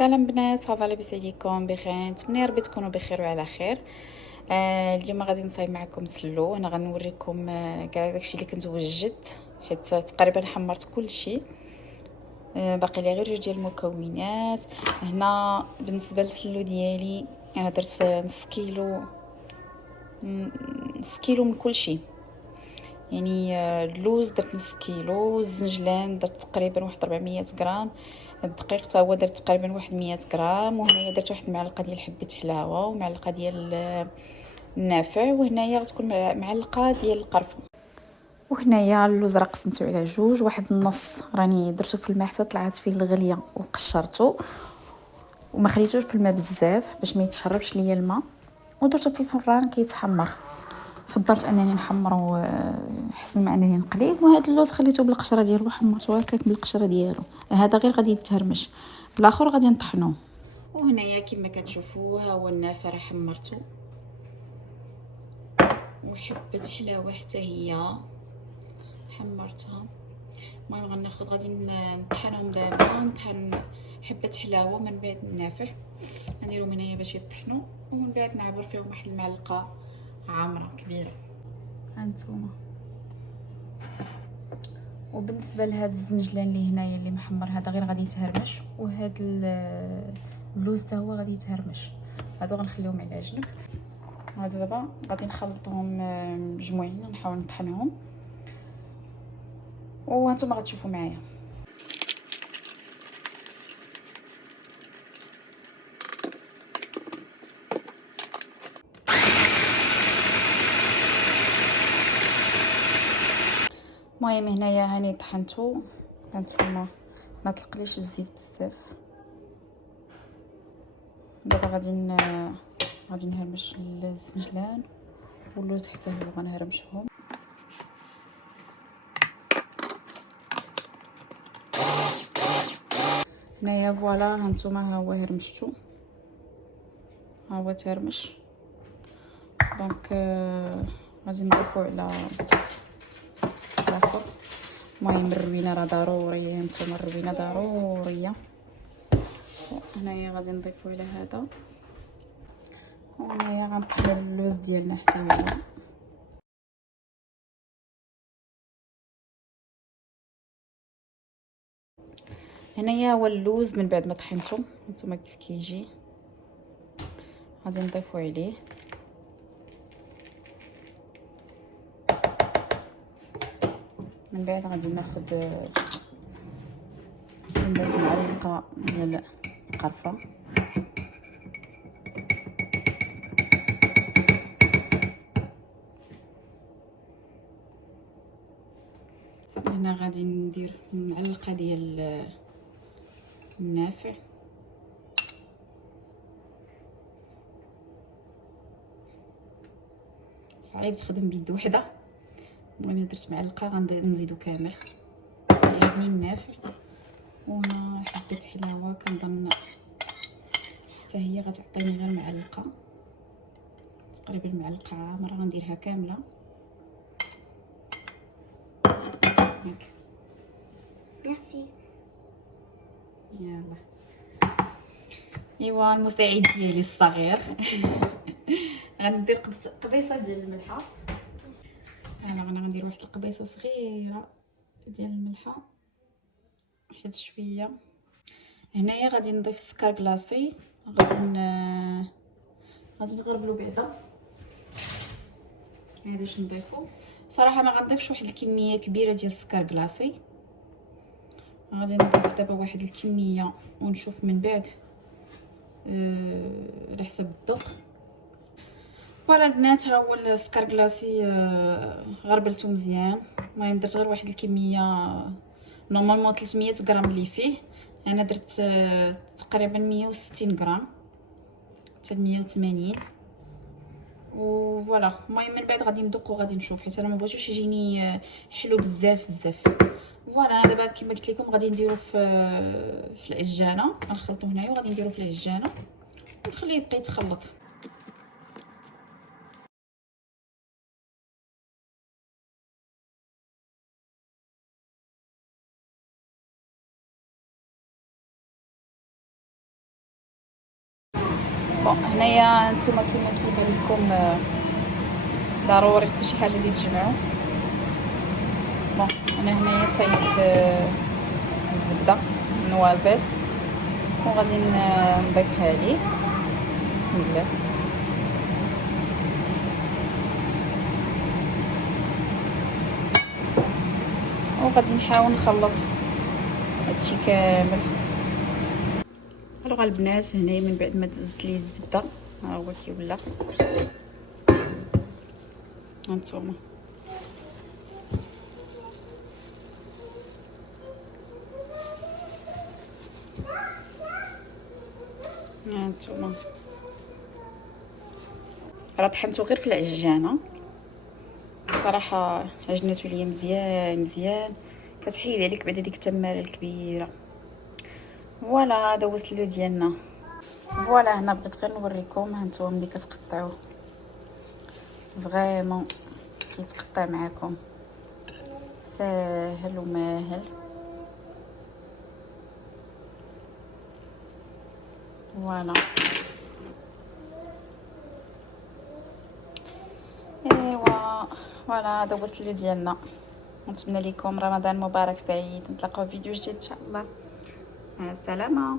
سلام بنات، صافا لاباس عليكم بخير؟ نتمنى يا ربي تكونوا بخير وعلى خير. اليوم غادي نصايب معكم سلو. انا غنوريكم كاع داكشي اللي كنت وجدت، حيت تقريبا حمرت كل شيء. باقي لي غير جوج ديال المكونات. هنا بالنسبه للسلو ديالي انا درت نص كيلو من كل شيء. يعني اللوز درت نص كيلو، الزنجلان درت تقريبا واحد 400 غرام، الدقيق حتى هو درت تقريبا واحد 100 غرام، وهنايا درت واحد المعلقه ديال حبه حلاوه ومعلقه ديال النافع، وهنايا غتكون معلقه ديال القرفه. وهنايا اللوز راه قسمته على جوج، واحد النص راني درتو في الماء حتى طلعت فيه الغليه وقشرته وما خليتوش في الماء بزاف باش ما يتشربش ليا الماء، ودرتو في الفران كيتحمر. فضلت انني نحمرو احسن ما انني نقليه. وهذا اللوز خليته بالقشره ديالو، حمرته هكاك بالقشره ديالو، هذا غير غادي يتهرمش، الاخر غادي نطحنوه. وهنايا كما كتشوفوا ها هو النافع راه حمرته، وحبه حلاوه حتى هي حمرتها. المهم غناخذ غادي نطحنهم دابا، نطحن حبه حلاوه من بعد النافع نديرهم هنايا باش يطحنوا، ومن بعد نعبر فيهم واحد المعلقه عامره كبيره. هانتوما. وبالنسبه لهذا الزنجلان اللي هنايا اللي محمر هذا غير غادي يتهرمش، وهذا اللوز حتى هو غادي يتهرمش. هادو غنخليهم على جنب. هادو دابا غادي نخلطهم مجموعين، نحاول نطحنهم وهانتوما غتشوفوا معايا. المهم هنايا هاني طحنتو، هانتوما ما تلقليش الزيت بزاف. دابا غادي نهرمش الزنجلان واللوز حتى هو غنهرمشهم. هنايا فوالا هانتوما ها هو هرمشتو، ها هو تهرمش. دونك غادي نضيفو على الاخر. المهم الروينه راه ضروريه، هانتوما الروينه ضروريه. هنايا غادي نضيفو على هذا، وهنايا غنطحنو اللوز ديالنا حتى هو. هنايا هو اللوز من بعد ما طحنتو، هانتوما كيف كيجي. غادي نضيفو عليه من بعد غادي ناخد نضيف معلقه ديال القرفه. هنا غادي ندير معلقه ديال النافع. صعيب تخدم بيد وحده، المهم درت معلقه غنزيدو كامل. تعجبني النافع. وهنا حبه حلاوه كنظن حتى هي غتعطيني غير معلقه، تقريبا معلقه عامره غنديرها كامله هكا. ميرسي. يلا ايوا المساعد ديالي الصغير. غندير قبيصه ديال الملحه. انا غندير واحد القبيصه صغيره ديال الملحه، واحد شويه. هنايا غادي نضيف السكر كلاصي، غادي نغربلو بعدا. هادي واش نضيفو. صراحه ما غنضيفش واحد الكميه كبيره ديال السكر كلاصي، غادي نضيف دابا واحد الكميه ونشوف من بعد على حسب الذوق. فوالا البنات، ها هو السكر كلاصي غربلته مزيان. المهم درت غير واحد الكميه، نورمالمون 300 غرام اللي فيه، انا درت تقريبا 160 غرام حتى 180. وفوالا المهم من بعد غادي ندوق وغادي نشوف، حيت انا ما بغيتوش يجيني حلو بزاف. فوالا انا دابا كما قلت لكم غادي نديرو في العجانه، غنخلطو هنايا وغادي نديرو في العجانه ونخليه يبقى يتخلط. بون هنايا نتوما كيما كيبان لكم ضروري خصو شي حاجه اللي تجمعوا. بون انا هنايا صايبت الزبده نوازيت وغادي نضيفها ليه. بسم الله. وغادي نحاول نخلط هادشي كامل. الوغ البنات هنايا من بعد ما دزت ليه الزبده ها هو كيولى هانتوما. هانتوما راه طحنتو غير في العجانه صراحه عجناتو ليا مزيان مزيان، كتحيد عليك بعدا ديك التماره الكبيره. فوالا هذا هو السلو ديالنا. فوالا هنا بغيت غير نوريكم هانتوما ملي كتقطعوه فريمون كيتقطع معاكم ساهل وماهل. فوالا ايوا فوالا هذا هو السلو ديالنا. نتمنى لكم رمضان مبارك سعيد، نتلاقاو في فيديو جديد ان شاء الله. مع السلامه.